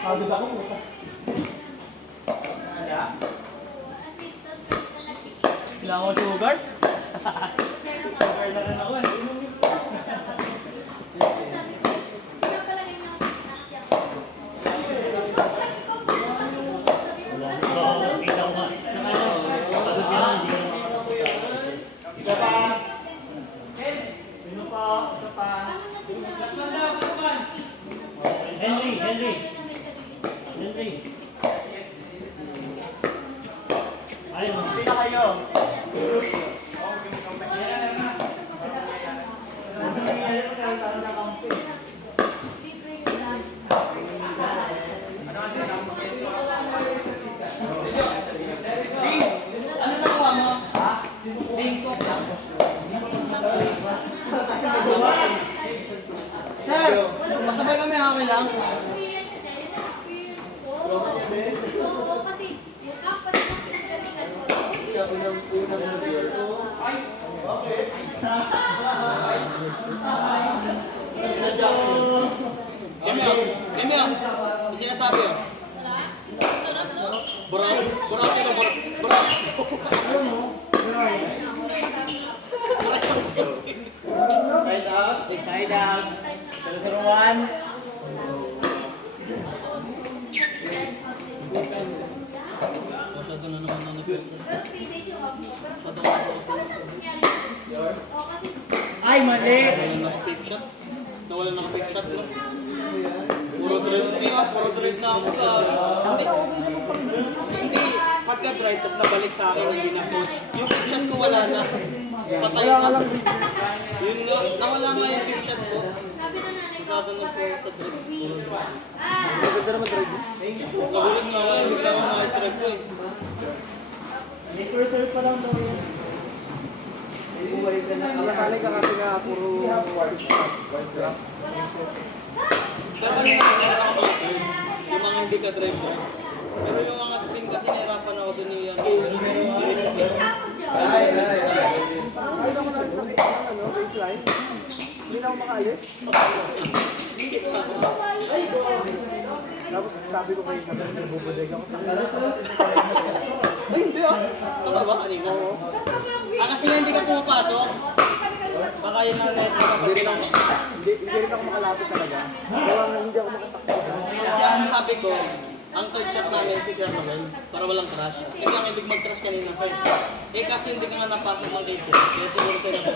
Pagod ako po. Kailangan ko sugar? Sugar na rin ako eh. Isa pa. Sino pa? Isa pa. Last one daw, last one. Henry. Ayun, pila kayo. Ano nakuha mo? Bingkok lang. Sir, masabay kami okay lang. Siya unang beer. Ay, okay. Kemi, may sinasabi yun? Burati. Side out. Salusuruan. Masyado na naman ang ay, mali! Nawala naka-pick shot. Puro drive na ako ka. Hindi, pagka-drive, tapos nabalik sa akin, hindi na coach. Yung pick shot ko wala na. Patay na. Yun nga, nawala nga yung pick shot ko. Masyado na po sa drive. Maganda naman drive. Nagulat nga nga, hindi lang ang mga drive ko eh. May first serve pa lang daw yun. Bumalik ka na. Nakasali ka kasi nga puro white drop. Pero ano naman yung mga hindi ka drive mo. Pero yung mga spin kasi nahirapan ako dun yung Ay, ako nagsakit ng baseline. Hindi na ako makaalis. Tapos sabi ko kayo sabi ko bubudeg ako. ay, hindi ah. Totoo ba? Kanina? Kasi nga hindi ka pumapasok. Baka yun ang net na kapag silang. Hindi rin ako makalapit talaga. Kaya hindi ako makatakbo. Kasi ang sabi ko, ang third shot namin si Sir Mabel para walang crash. Kasi ang ibig mag-crash kanina pa eh. Kasi hindi ka nga napasok ng kitchen. Kaya siguro sa'yo na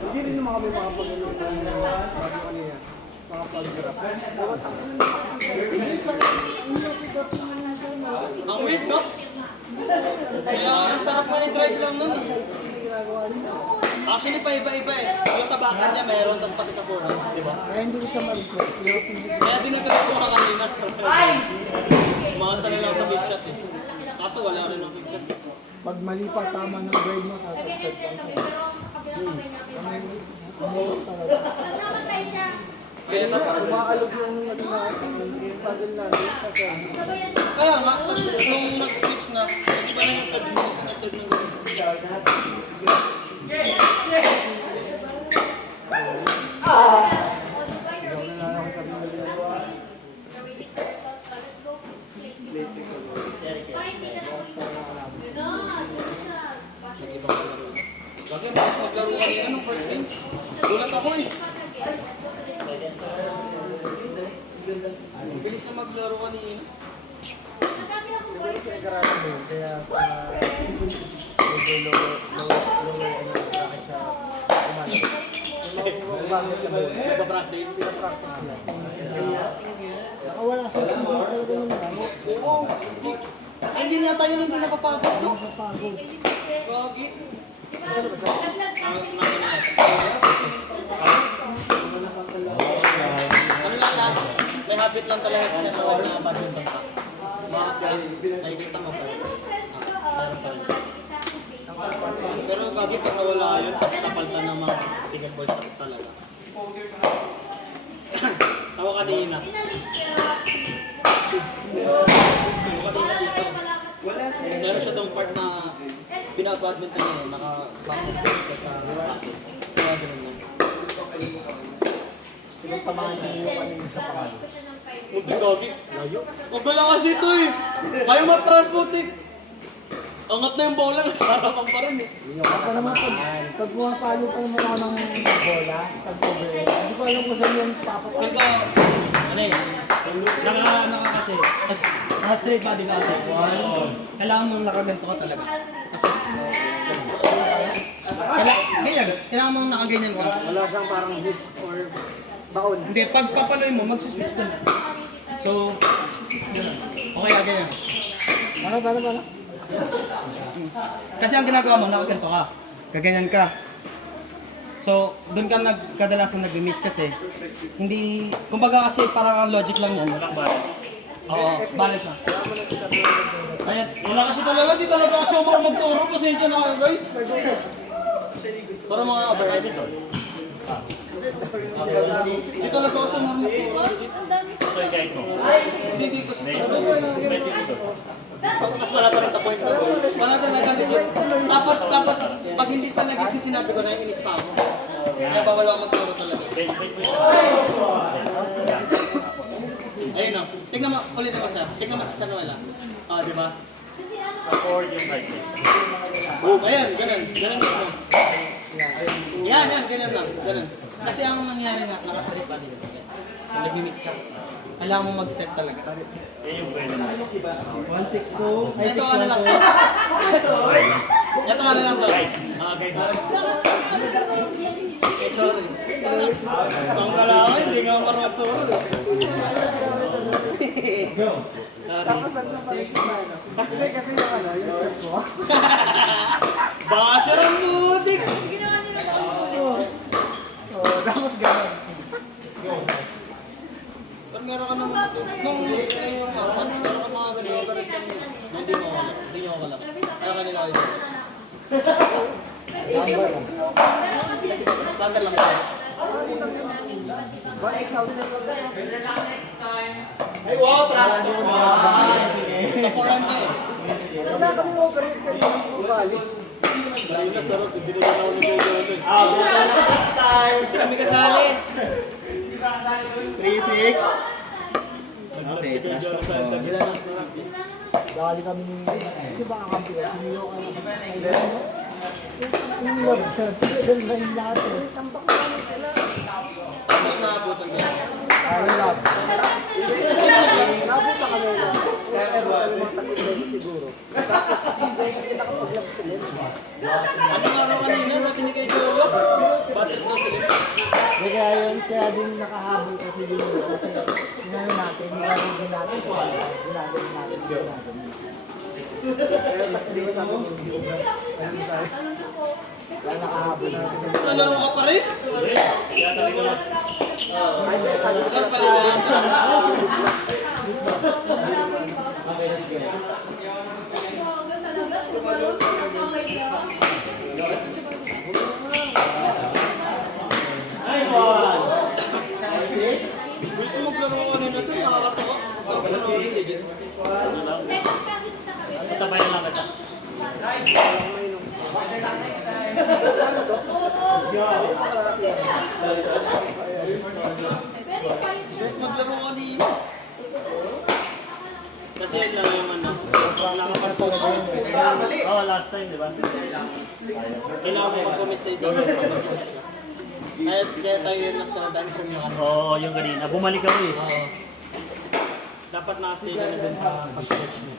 Hindi rin naman kami makapag-along ng kanina. Makapag-grab. ang weird, no? Kaya ang sarap na ni-drive lang nun. Actually, pa iba-iba eh. Yung sa bakan niya meron, tapos pati sa forehand, di ba? Kaya hindi ko siya marisot. Kaya dinagdag ko ka kanina sa drive. Umakasa na lang sa big shot eh. Kaso wala rin ang big shot. Pag mali pa tama ng grade mo, sasabsat ka siya. Umurot talaga. Kaya dapat Umaalog yung paddle natin sa service. kaya nga, tapos nung nag-switch na, hindi ba na yung service na nag-serve ng ganun? Ikaw na lang ako sabi ng ginagawa. Bakit mas maglaro kanina nung first game? Gulat ako eh. Ang bilis na maglaro kanina. Siguro pinag-aralan mo yun, kaya sa medyo lower bracket siya umalit. Bakit ka ba yun? Nagpa-practice. Practice lang. Nakawala sa mga talaga yung marami. Oo. Hindi na tayo hindi napapagod, no? Napagod. Gagi. Ano lang lahat? May habit lang talaga kasi na wag na badminton pa. Nakikita mo pa. Meron pa rin. Pero gagi pag nawala yun, tapos napalta ng mga pickleball shots talaga. Tawa kanina. Meron siya tong part na binabadminton niya, naka-backboard ka sa atin. Kaya ganun lang. Yung tamahan sa inyo kanina sa pangalan. Munti gagi. Huwag ka lang kasi ito eh. Ayaw matras putik. Angat na yung bola, nasa harapan pa rin eh. Ako naman pag pumapalo pa naman ako ng bola, pag over, hindi ko alam kung saan yung papapak. Ito, ano eh, naka kasi, naka-straight body ka kasi. Kailangan mong nakaganto ka talaga. Kailangan mong nakaganyan ka. Wala siyang parang hit or baon. Hindi, pag papaloy mo, magsiswitch ka na. So, okay ka ganyan. Para. Kasi ang ginagawa mo, nakaganto ka. Gaganyan ka. So, doon ka kadalasan nag-miss kasi hindi, kumbaga kasi parang ang logic lang yan. Oo, balance na. Ayan, wala kasi talaga, di talaga ako sumar magturo. Pasensya na kayo guys. Para mga overhead ito. Di talaga ako sumar magturo. Hindi kasi talaga. Mas wala pa rin sa point. Wala talaga legit. Tapos, pag hindi pa nag-exist sinabi ko na inis pa ako. Kaya bawal ako magturo talaga. Ayun o. Tignan mo, ulit ako siya. Tignan mo si Sanuela. Ah, di ba? Forward yung right wrist. Ayan, ganun. Ganun mismo. Yan, ganun lang. Ganun. Kasi ang nangyari nga, nakasalit pa din. So, nag-miss ka. Kailangan mo mag-step talaga. Yan yung pwede na. 162. Ito ano lang to. Ito ano lang to. Ah, ganito. Eh, sorry. Ang kalaki, hindi nga marunong turo. Tapos ano pa rin siya ano? Hindi kasi yung ano, yung step ko. Basher ang mutik! Oo, dapat gano'n. Pag meron ka naman nung ngayong apat, meron ka mga ganito, hindi mo ako lang. Hindi nyo ako lang. Kaya kanila kayo. Standard lang tayo. 1,800. Ay, wow, trash talk! Sa foreign ka eh. Wala kami overhead kanina kung bali. Ayun na, sarap. Hindi na ako nag-gawin. Hindi kami kasali. 3-6. Dali kami ng, di ba kakampi ka? Siniyo ka na. Yung love ka. Yung line lahat eh. Tambak na kami sila. Mas nakabutan ka. Ay, love. Nabuta kami na. Kaya kami mga tatlong beses siguro. Tapos, beses kita kapag-love sila. Ano nga araw kanina, sabi ni kay Jolo? Battery daw sila. Hindi kaya yun, kaya din nakahabol kasi din yun. Kasi ngayon natin, ngayon din natin. Ginagawin natin. Pero sa hindi ko sabi mo, kaya nakahabol na kasi. Sa laro ka pa rin? Ay, sabi ko Saan pa rin? Gusto mo maglaro ka kanina sir, nakakatawa. Saan ka na legit? Sasabay na lang kita. Gusto maglaro ka kanina. Kasi yun lang naman na. Nakapag-post ako. Oh, last time, di ba? Kailangan mo mag-commit sa isang kaya tayo yun mas kanadaan from yung ano. Oo, yung kanina. Bumalik ako eh. Oo. Dapat nakastay ka na dun sa pag-coach mo.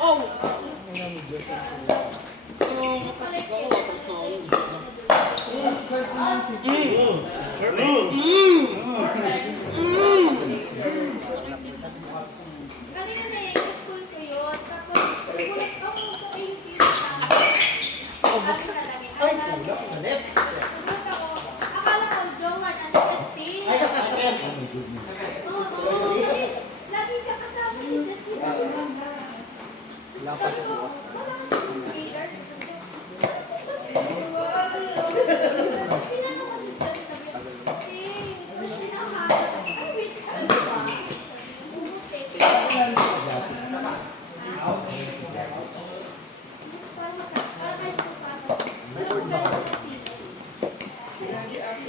Wow! Oo, kapatid ako. Tapos na ako. Kanina na eh, sa school ko yun. Tapos, nagulat ako sa APC. Ay, nagulat ako. Akala ko, Johan, ang testing. Oo, kasi lagi ka kasama ni Justin. Sabi ko, wala ka sa computer. Tinanong ko si Justin, sabi ko, kasi nakakala ko, ay, wait, ano ba?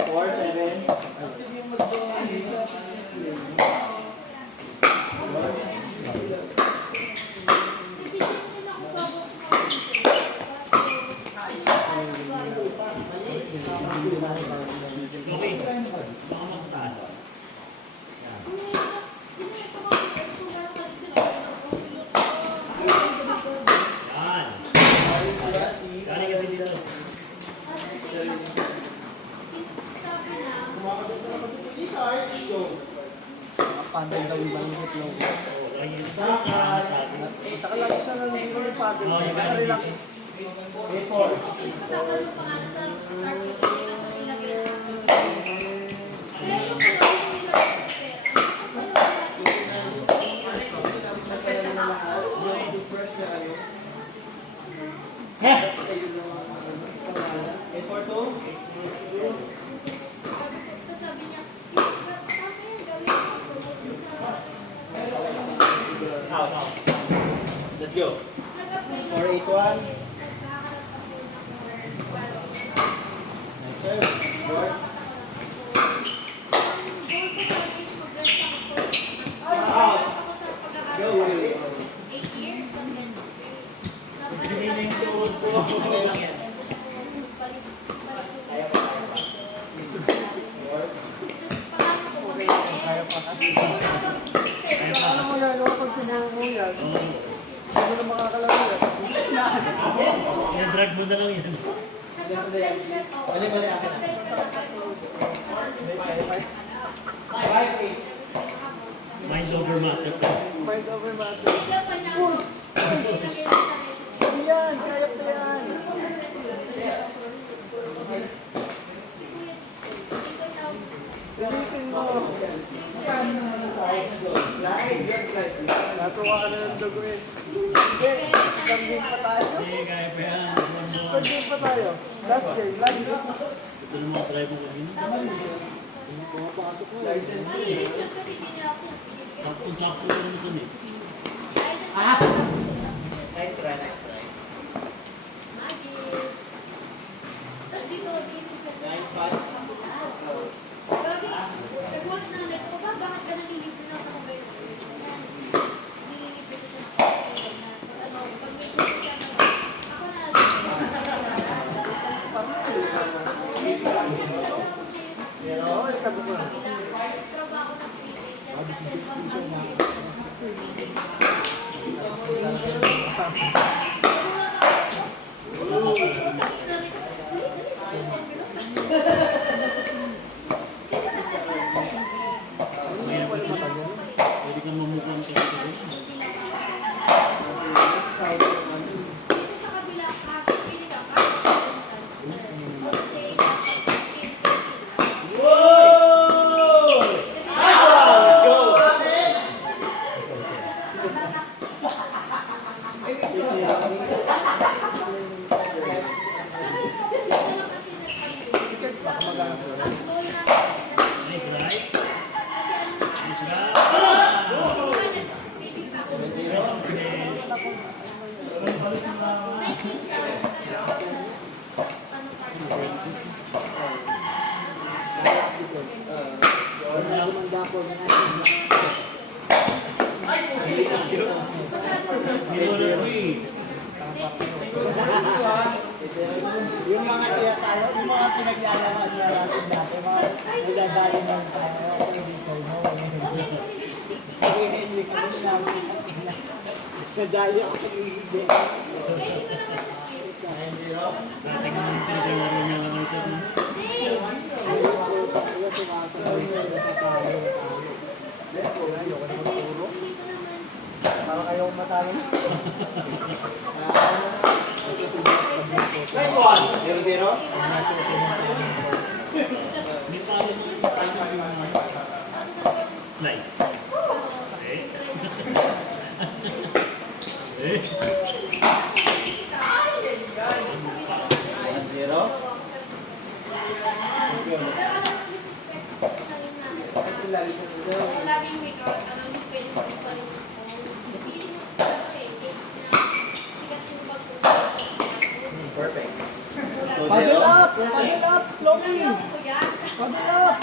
Four, seven. Panday daw yung malungkot lang. Ayun. Tsaka lang siya nalungkot yung panday. Oh, yung Kaya relax. Tapos yung pangalan sa card ko, nasa ilagay. Pero yung sabi niya, Let's go. 481. Kaya pa ka. Ano mo yan? Pag sinuha mo yan, hindi mo na makakalaro yan. Drag mo na lang yan. Mali akin. Mind over matter. Mind over matter. Push! Yan! Kaya pa yan! Silitin mo! Nasuwa ka na ng dugo eh. Okay, isang game pa tayo. Hindi, kaya pa yan. Isang game pa tayo. Last game, last game. Ito na mga try mo kanina. Pumapasok mo. Sakto-sakto na naman sa mix. Nice try. Oo, ikago ko. Pwede kang mamukhang kayo. Nice, right? Nice, right? Hindi mo na eh. Yung mga tayo, yung mga pinaglalaman niya natin natin, mga nagdadali ng tayo, hindi sa'yo mo. Hindi kami namin. Nadali ako sa hindi. Dati ko nang pinaglaro niya lang ito. Kaya sumasabay niya, natatayo. Ayoko na magturo. Parang ayaw matalo. Nice one. 0-0. May palo mo yung slide. Eh? Eh? 1-0. Laging may girl, ano yung pwede mo pa rin. Perfect. Paddle up! Paddle up! Loki! Paddle up!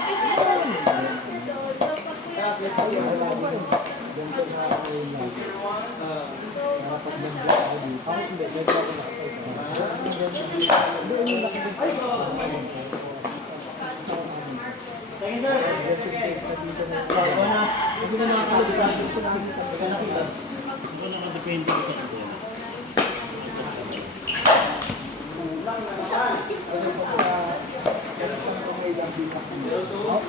Ito nakadepende sa ito.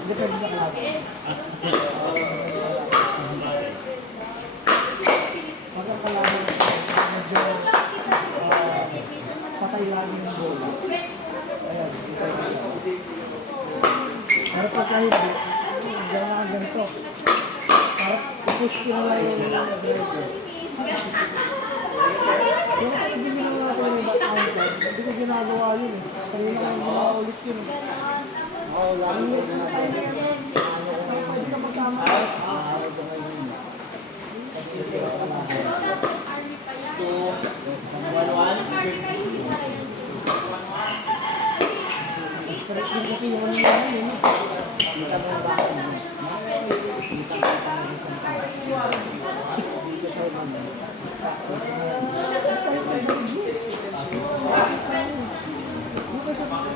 Depende sa klase. Diyan na ganito. Para i-push ko na yung driver. Yung hindi ginawa ko yung back counter, hindi ko ginagawa yun eh. Kanina ko yung ginawa ulit yun eh. Oo, lalo yun. Pwede ka magkama. Stress din kasi yung ano namin yun eh. Kita mo ba ako? Dito sa mga.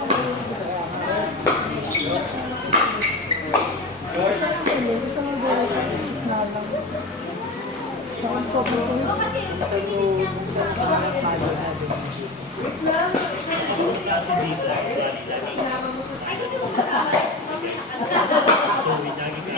Kasi dito. So, may lagi ka.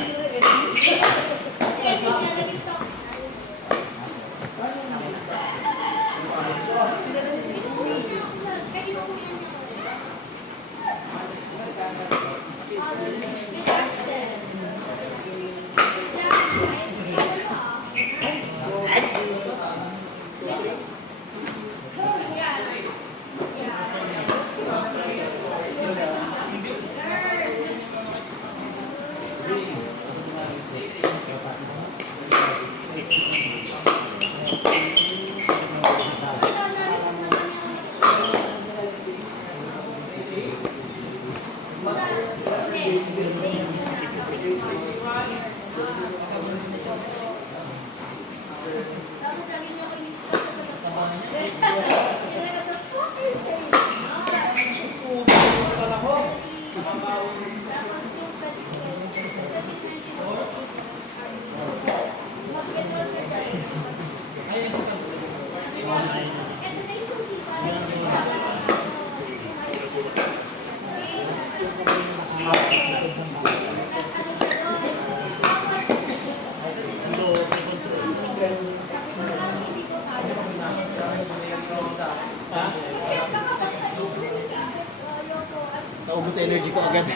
Naubos sa energy ko agad.